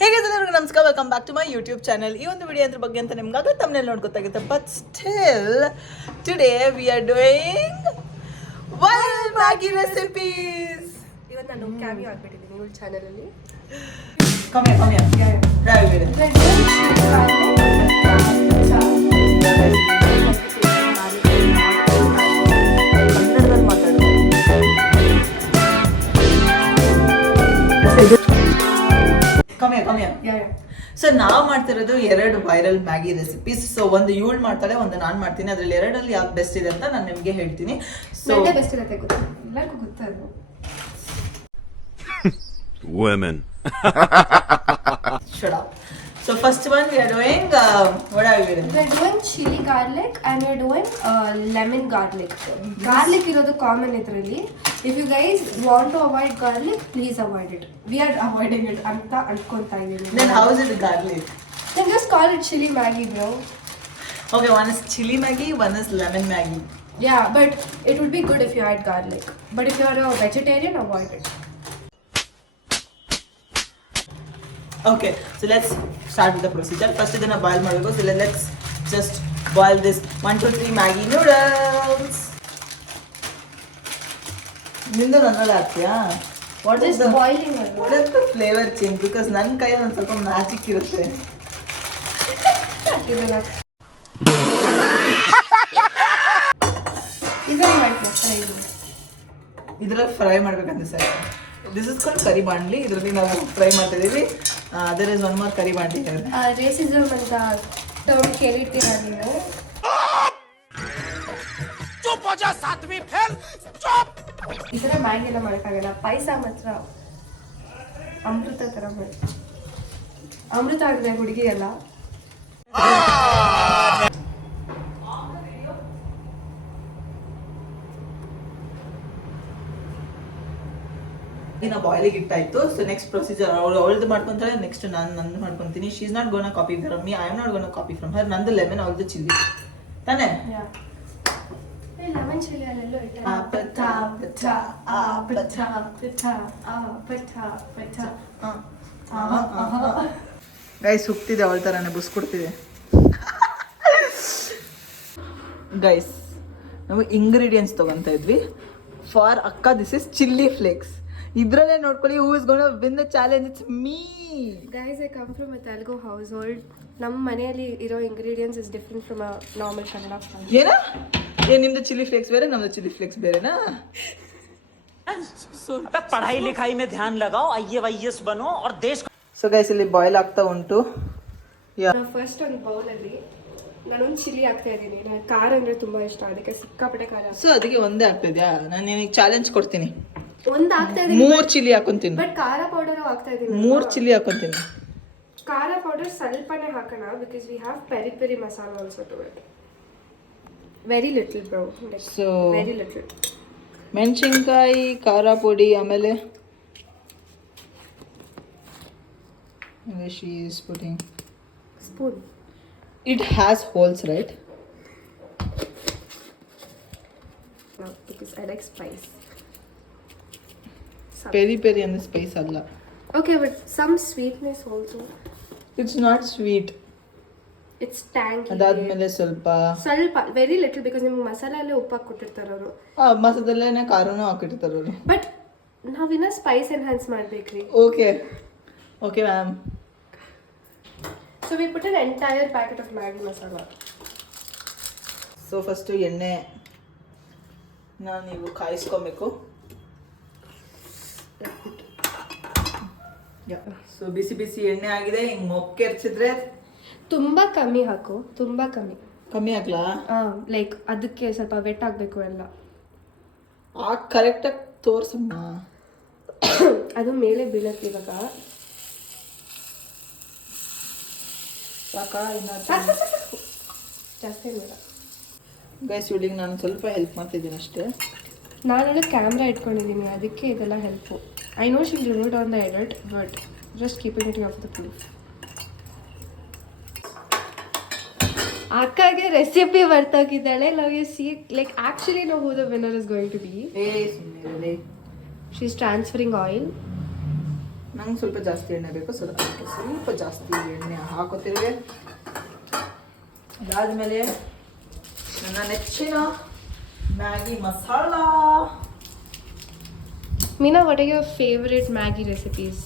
ಹೇಗಿದ್ರೆ ನಮಸ್ಕಾರ, welcome back to my YouTube channel. ಈ ಒಂದು ವಿಡಿಯೋ ಅದ್ರ ಬಗ್ಗೆ ಅಂತ ನಿಮ್ಗಾಗಲೇ ತಮ್ಮನೇಲಿ ನೋಡ್ಕೊತಾಗಿತ್ತು. But still today we are doing wild Maggi recipes. ಇವತ್ತು ನಾನು ಕ್ಯಾಮಿಯೋ ಆಗ್ಬಿಟ್ಟಿದ್ದೀನಿ ಇವಳ ಚಾನಲಲ್ಲಿ. ಕಮ್ಮಿ ಸೊ ನಾವು ಮಾಡ್ತಿರೋದು 2 ವೈರಲ್ ಮ್ಯಾಗಿ ರೆಸಿಪೀಸ್. ಸೊ ಒಂದು ಇವಳು ಮಾಡ್ತಾಳೆ, ಒಂದು ನಾನು ಮಾಡ್ತೀನಿ. ಅದ್ರಲ್ಲಿ 2ರಲ್ಲಿ ಯಾವ್ದು ಬೆಸ್ಟ್ ಇದೆ ಅಂತ ನಾನು ನಿಮಗೆ ಹೇಳ್ತೀನಿ. ಸೊ ಬೆಸ್ಟ್ ಇರುತ್ತೆ ಗೊತ್ತಾ, ಎಲ್ಲರಿಗೂ ಗೊತ್ತದು. Women. Shut up. So first one we are doing what are we doing? We are doing chili garlic and we are doing lemon garlic. Garlic irodu common idರಲ್ಲಿ. If you guys want to avoid garlic, please avoid it. We are avoiding it ಅಂತ ಅನ್ಕೊಂತಾ ಇದೀನಿ. Then how is it garlic? Then just call it chili Maggi, bro. Okay, one is chili Maggi, one is lemon Maggi. Yeah, but it would be good if you add garlic. But if you are a vegetarian, avoid it. Okay, so let's start with the procedure. First ಇದನ್ನ boil ಮಾಡಬೇಕು. So let's just boil this 1 to 3 Maggi noodles. ನಿಂದು ನನ್ನಲ್ಲ ಹಾಕ್ತೀಯಾ? What is the boiling what is the flavor change? Because ನನ್ನ ಕೈಯಲ್ಲಿ ಒಂದು ಸ್ವಲ್ಪ magic ಇರುತ್ತೆ. ಇದರಲ್ಲಿ fry ಮಾಡ್ಬೇಕಂತ ಸರ್. ದಿಸ್ ಇಸ್ ಕಾಲ್ಡ್ ಕರಿ ಬಾಂಡ್ಲಿ. ಇದರಲ್ಲಿ ನಾವು ಫ್ರೈ ಮಾಡ್ತಾ ಇದೀವಿ. ದೇರ್ ಇಸ್ ಒನ್ ಮೋರ್ ಕರಿ ಬಾಂಡ್ಲಿ. ರೇಸಿಸಮ್ ಅಂತ ಟರ್ಮ್ ಕೇಳಿರ್ತೀರಾ ನೀವು? चुप हो जा सातवीं फेल, चुप. ಈ ಥರ ಮ್ಯಾಗಿ ಎಲ್ಲ ಮಾಡೋಕ್ಕಾಗಲ್ಲ. ಪಾಯಸ ಮಾತ್ರ ಅಮೃತ ಥರ ಮಾಡಿ. ಅಮೃತ ಆಗಿದೆ ಹುಡುಗಿ ಎಲ್ಲ. ನಾವು ಬಾಯ್ಲಿಗೆ ಇಟ್ಟಾಯ್ತು. ಸೊ ನೆಕ್ಸ್ಟ್ ಪ್ರೊಸೀಜರ್ ಅವಳದು ಮಾಡ್ಕೊಂತಾಳೆ, ನೆಕ್ಸ್ಟ್ ನಾನು ನಂದು ಮಾಡ್ಕೊತೀನಿ. She is not gonna copy from me, I am not gonna copy from her. ನಂದು ಲೆಮನ್, ಅವಳದು ಚಿಲ್ಲಿ ತಾನೇ. ಲೆಮನ್ ಚಿಲ್ಲಿ ಅಲ್ಲೆಲ್ಲೋ ಗೈಸ್ ಸುಕ್ತಿದೆ, ಅವಳ ಥರನೇ ಬುಸ್ ಕೊಡ್ತಿದೆ. ಗೈಸ್ ನಾವು ಇಂಗ್ರೀಡಿಯೆಂಟ್ಸ್ ತೊಗೊತಾ ಇದ್ವಿ ಫಾರ್ ಅಕ್ಕ. This is chilli flakes. ಇದ್ರಲ್ಲೇ ನೋಡ್ಕೊಳ್ಳಿ, who is gonna win the challenge. It's me. Guys, I come from a Telugu house hold. ನಮ್ಮ ಮನೆಯಲ್ಲಿ ಇರೋ ingredients is different from a normal Kannada family. ಏನ ನಿಮ್ದು ಚಿಲ್ಲಿ ಫ್ಲೇಕ್ಸ್ ಬೇರೆ, ನಮ್ದು ಚಿಲ್ಲಿ ಫ್ಲೇಕ್ಸ್ ಬೇರೆನಾ? पढ़ाई लिखाई में ध्यान लगाओ, IAS बनो और देश. ಸೊ ಗೈಸ್ ಇಲ್ಲಿ ಬಾಯ್ಲ್ ಆಗ್ತಾ ಉಂಟು. ಫಸ್ಟ್ ಒಂದು ಬೌಲಲ್ಲಿ ನಾನೊಂದು ಚಿಲ್ಲಿ ಹಾಕ್ತಾ ಇದ್ದೀನಿ. ನನಗೆ ಖಾರ ಅಂದರೆ ತುಂಬ ಇಷ್ಟ, ಅದಕ್ಕೆ ಸಿಕ್ಕಾಪಟ್ಟೆ ಖಾರ. ಸೊ ಅದಕ್ಕೆ ಒಂದೇ ಆಗ್ತಾ ಇದೆಯಾ? ನಾನು ನಿನಗೆ ಚಾಲೆಂಜ್ ಕೊಡ್ತೀನಿ. ಒಂದು ಹಾಕ್ತಾ ಇದ್ದೀನಿ, 3 ಚಿಲ್ಲಿ ಹಾಕೊಂತೀನಿ. ಬಟ್ ಖಾರ ಪೌಡರ್ ಹಾಕ್ತಾ ಇದ್ದೀನಿ. 3 ಚಿಲ್ಲಿ ಹಾಕೊಂತೀನಿ. ಖಾರ ಪೌಡರ್ ಸ್ವಲ್ಪನೇ ಹಾಕೋಣ, because we have peri peri masala also to it. Very little bro, so very little. ಮೆಣಸಿನ್ಕಾಯಿ, ಖಾರ ಪುಡಿ, ಆಮೇಲೆ she is putting spoon. It has holes, right? No, because I like spice. Peri peri and spice alla. Okay, but some sweetness also. It's not sweet. It's tangy. ಅದಾದ್ಮೇಲೆ ಸ್ವಲ್ಪ very little, because ನಿಮ್ಗೆ ಮಸಾಲೆ ಉಪ್ಪು ಹಾಕಿ ಕೊಟ್ಟಿರ್ತಾರೆ ಅವರು. ಮಸಾಲೆನೇ ಖಾರನೂ ಹಾಕಿರ್ತಾರೆ ಅವರು. But ನಾವಿನ್ನ Spice enhance ಮಾಡ್ಬೇಕ್ರಿ. Okay okay ma'am. So we put an entire packet of Maggi masala. So first ಎಣ್ಣೆ ನೀವು ಕಾಯಿಸ್ಕೊಬೇಕು. ಸೊ ಬಿಸಿ ಬಿಸಿ ಎಣ್ಣೆ ಆಗಿದೆ. ಹಿಂಗೆ ಮೊಕ್ಕೆ ಎರ್ಚಿದ್ರೆ ತುಂಬ ಕಮ್ಮಿ ಹಾಕು, ತುಂಬ ಕಮ್ಮಿ ಹಾಕ್ಲಾ? ಲೈಕ್ ಅದಕ್ಕೆ ಸ್ವಲ್ಪ ವೆಟ್ ಆಗಬೇಕು ಎಲ್ಲ. ಕರೆಕ್ಟಾಗಿ ತೋರ್ಸಮ್ಮ. ಅದು ಮೇಲೆ ಬೀಳತ್ತೆ ಇವಾಗ. ಸಾಕಾ? ಇನ್ನು ಜಾಸ್ತಿ ಬೇಡ. ಗೈಸ್ ಇವಳಿಗೆ ನಾನು ಸ್ವಲ್ಪ ಹೆಲ್ಪ್ ಮಾಡ್ತಿದ್ದೀನಿ ಅಷ್ಟೇ. ನಾನು ಕ್ಯಾಮ್ರಾ ಇಟ್ಕೊಂಡಿದ್ದೀನಿ, ಅದಕ್ಕೆ ಇದೆಲ್ಲ help. I know she'll reward on the edit, but just keeping it off the proof. ಅಕ್ಕಗೆ ರೆಸಿಪಿ ಬರ್ತೋಗಿದ್ದಾಳೆ. Love you see, like actually know who the winner is going to be. She is transferring oil. ನಂಗೆ ಸ್ವಲ್ಪ ಜಾಸ್ತಿ ಎಣ್ಣೆ ಬೇಕು, so ಅದಕ್ಕೆ ಸ್ವಲ್ಪ ಜಾಸ್ತಿ ಎಣ್ಣೆ ಹಾಕೋತಿರುವೆ. ಅದಾದಮೇಲೆ ನನ್ನ ನೆಚ್ಚಿನ Maggi masala. Meena, what are your favorite Maggi recipes?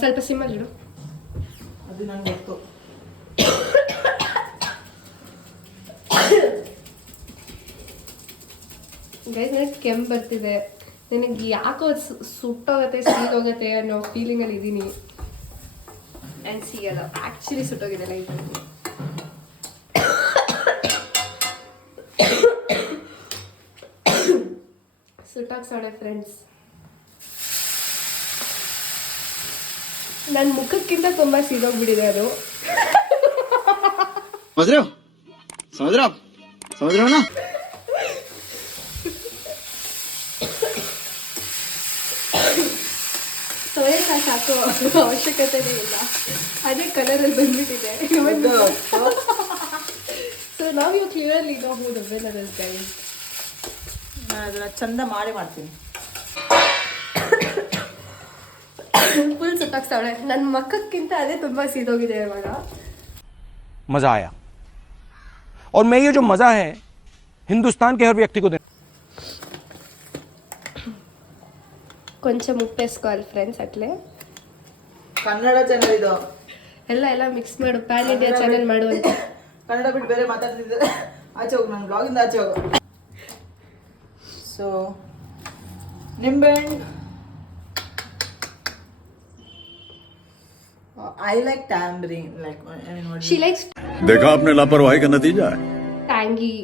ಸ್ವಲ್ಪ ಸಿಮ್ಮಲ್ ಇಡು. ಅದು ನನಗೆ ಗೊತ್ತು. ಗೈಸ್, ನನಗೆ ಕೆಮ್ಮು ಬರ್ತಿದೆ. ನನಗೆ ಯಾಕೋ ಸುಟ್ಟೋಗತ್ತೆ, ಸೀದೋಗತ್ತೆ ಅನ್ನೋ ಫೀಲಿಂಗಲ್ಲಿ ಇದ್ದೀನಿ. ಆ್ಯಂಡ್ ಸಿ ಅದು ಆ್ಯಕ್ಚುಲಿ ಸುಟ್ಟೋಗಿದೆ ಲೈಕ್. ಸುಟ್ಟಾಕ್ಸೋಡೆ ಫ್ರೆಂಡ್ಸ್. ನನ್ನ ಮುಖಕ್ಕಿಂತ ತುಂಬ ಸೀದೋಗ್ಬಿಟ್ಟಿದೆ ಅದು. समझ रहे हो ना? ಸೋಯಾಕಾಳು ಹಾಕೋ ಅವಶ್ಯಕತೆನೇ ಇಲ್ಲ, ಅದೇ ಕಲರಲ್ಲಿ ಬಂದ್ಬಿಟ್ಟಿದೆ. ಸೊ ನಾವು you clearly know who the winner is guys. ನಾನು ಅದನ್ನ ಚಂದ ಮಾಡ್ತೀನಿ. ಫುಲ್ ಸುಟ್ಟಾಕ್ಸ್ತಾವಳೆ. ನನ್ನ ಮಕ್ಕಕ್ಕಿಂತ ಅದೇ ತುಂಬ ಸೀದೋಗಿದೆ ಇವಾಗ. मजा आया और मैं ये जो मजा है हिंदुस्तान के हर व्यक्ति को देना. ಕೊಂಚ ಉಪ್ಪೇಸ್ಕೋಲ್ ಫ್ರೆಂಡ್ಸ್ ಅಟ್ಲೆ. ಕನ್ನಡ ಚಾನಲ್ ಇದು. ಎಲ್ಲ ಮಿಕ್ಸ್ ಮಾಡು, ಪ್ಯಾನ್ ಇಂಡಿಯಾ ಚಾನಲ್ ಮಾಡು ಅಂತ. ಕನ್ನಡ ಬಿಟ್ಟು ಬೇರೆ ಮಾತಾಡ್ತಿದ್ದಾರೆ. ಆಚೆ ಹೋಗು, ನನ್ನ ಬ್ಲಾಗಿಂದ ಆಚೆ ಹೋಗು. ಸೊ ನಿಂಬೆಹಣ್ಣು. I like tamarind, like I mean what She likes देखा आपने लापरवाही का नतीजा है. tangy.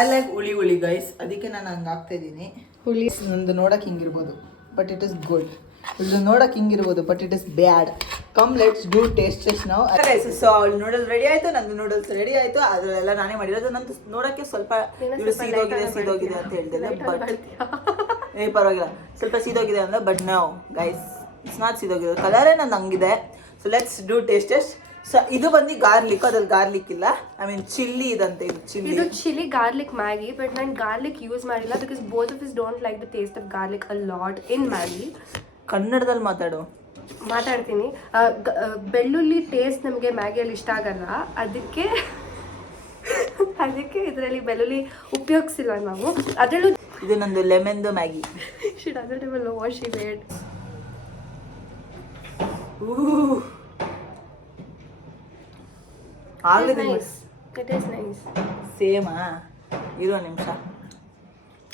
I like ಹುಳಿ ಗೈಸ್, ಅದಕ್ಕೆ ನಾನು ಹಂಗೆ ಹಾಕ್ತಾ ಇದ್ದೀನಿ. ಹುಳಿ ನಂದು ನೋಡಕ್ಕೆ ಹಿಂಗಿರ್ಬೋದು ಬಟ್ ಇಟ್ ಇಸ್ ಗುಡ್. ಇದು ನೋಡಕ್ಕೆ ಹಿಂಗಿರ್ಬೋದು but it is bad. Come let's do taste ನಾವು. ಸೊ ನೂಡಲ್ಸ್ ರೆಡಿ ಆಯಿತು, ನಂದು ನೂಡಲ್ಸ್ ರೆಡಿ ಆಯಿತು. ಅದರಲ್ಲೆಲ್ಲ ನಾನೇ ಮಾಡಿರೋದು. ನಂದು ನೋಡೋಕ್ಕೆ ಸ್ವಲ್ಪ ಸೀದೋಗಿದೆ ಅಂತ ಹೇಳ್ತಿದ್ದೆ, ಬಟ್ ಪರವಾಗಿಲ್ಲ, ಸ್ವಲ್ಪ ಸೀದೋಗಿದೆ ಅಂದ್ರೆ. ಬಟ್ ನಾವು ಗೈಸ್ ಇಟ್ಸ್ ನಾಟ್ ಸೀದೋಗಿದೆ, ಕಲರೇ ನಂದು ಹಂಗಿದೆ. So let's do taste. So ಇದು ಬಂದು ಗಾರ್ಲಿಕ್, ಅದ್ರಲ್ಲಿ ಗಾರ್ಲಿಕ್ ಇಲ್ಲ, ಐ ಮೀನ್ ಚಿಲ್ಲಿ ಇದಂತೆ. ಇದು ಚಿಲ್ಲಿ ಗಾರ್ಲಿಕ್ ಮ್ಯಾಗಿ, ಬಟ್ ನಾನು ಗಾರ್ಲಿಕ್ ಯೂಸ್ ಮಾಡಿಲ್ಲ because both of is don't like the taste of garlic a lot in Maggi. ಕನ್ನಡದಲ್ಲಿ ಮಾತಾಡ್ತೀನಿ. ಬೆಳ್ಳುಳ್ಳಿ ಟೇಸ್ಟ್ ನಮಗೆ ಮ್ಯಾಗಿಯಲ್ಲಿ ಇಷ್ಟ ಆಗಲ್ಲ, ಅದಕ್ಕೆ ಇದರಲ್ಲಿ ಬೆಳ್ಳುಳ್ಳಿ ಉಪಯೋಗಿಸಿಲ್ಲ ನಾವು. ಅದರಲ್ಲೂ ಇದು ನಂದು ಲೆಮನ್ದು Maggi. she doesn't even know what she made. It is nice. ಸೇಮಾ? ಇರೋ ನಿಮಿಷ.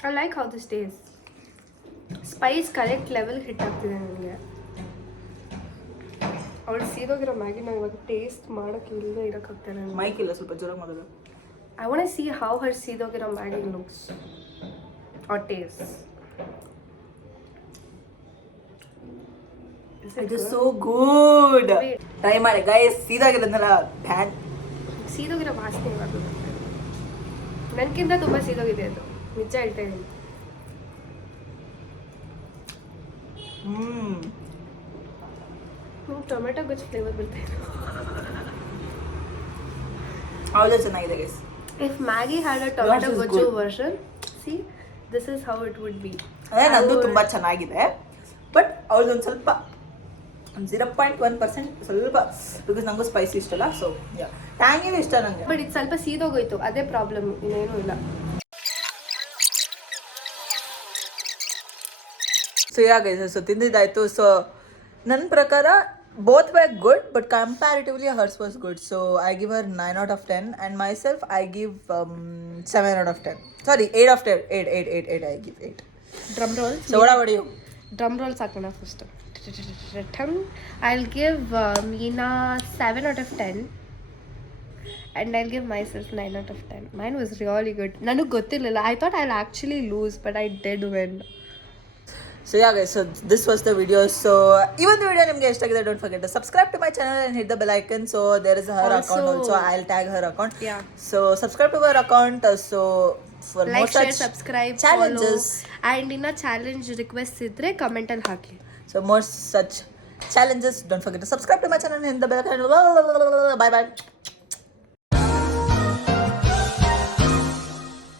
I like how this tastes. Spice correct level hit ಆಗ್ತಿದೆ ನನಗೆ. ಅವಳು ಸೀದೋಗಿರೋ ಮ್ಯಾಗಿ ನಾವು ಇವಾಗ ಟೇಸ್ಟ್ ಮಾಡೋಕ್ಕೆ ಇಲ್ಲದೆ ಇರೋಕ್ಕಾಗ್ತಾನೆ. ಮೈಕ್ ಇಲ್ಲ, ಸ್ವಲ್ಪ ಜೋರಾಗಿ ಮಾಡೋದು. I want to see how her ಸೀದೋಗಿರೋ Maggi looks or tastes. It is so good. Try ಮಾಡಿ ಗೈಸ್. ಸೀದಾಗಿರೋದಲ್ಲ ಬ್ಯಾಡ್. ಸೀದೋಗಿರೋ ವಾಸನೆ ಇವಾಗ ಬರುತ್ತೆ. ನನಗಿಂತ ತುಂಬ ಸೀದೋಗಿದೆ ಅದು, ನಿಜ ಹೇಳ್ತಾ ಇದ್ದೀನಿ. ಟೊಮೆಟೊ ಗೊಜ್ಜು ಫ್ಲೇವರ್ ಬರ್ತಾ ಇದೆ. ಹೌದು, ಚೆನ್ನಾಗಿದೆ guys. If Maggi had a tomato gochu version, see, this is how it would be. ಅದೇ ನಂದು ತುಂಬ ಚೆನ್ನಾಗಿದೆ, ಬಟ್ ಅವ್ರದ್ದೊಂದು ಸ್ವಲ್ಪ 0.1% ಸ್ವಲ್ಪ, ಬಿಕಾಸ್ ನಂಗೂ ಸ್ಪೈಸಿ ಇಷ್ಟಲ್ಲ. ಸೊ ಟ್ಯಾಂಗಿನೂ ಇಷ್ಟ ನನಗೆ, ಬಟ್ ಇದು ಸ್ವಲ್ಪ ಸೀದೋಗೋಯ್ತು, ಅದೇ ಪ್ರಾಬ್ಲಮ್, ಇನ್ನೇನು ಇಲ್ಲ. ಸೊ ಗೈಸ್, ಸೊ ತಿಂದಿದ್ದಾಯ್ತು. ಸೊ ನನ್ನ ಪ್ರಕಾರ both were good, but comparatively hers was good. So I give her 9 out of 10, and myself I give 7 out of 10. Sorry, 8 out of 10. 8. I give 8. Drum roll. So what about you? Drum rolls ಹಾಕೋಣ first. I'll give Meena 7 out of 10. And I'll give myself 9 out of 10. Mine was really good. ನನಗೆ ಗೊತ್ತಿರಲಿಲ್ಲ. I thought I'll actually lose, but I did win. So guys, so this was the video. So even the video nimge ishta agide, don't forget to subscribe to my channel and hit the bell icon. So there is her account also. I'll tag her account. Yeah. So subscribe to her account. So for Like, more share, such subscribe, challenges. follow. And in a challenge request idre comment ಅಲ್ಲಿ ಹಾಕಿ. So more such challenges, don't forget to subscribe to my channel and hit the bell icon. Bye bye.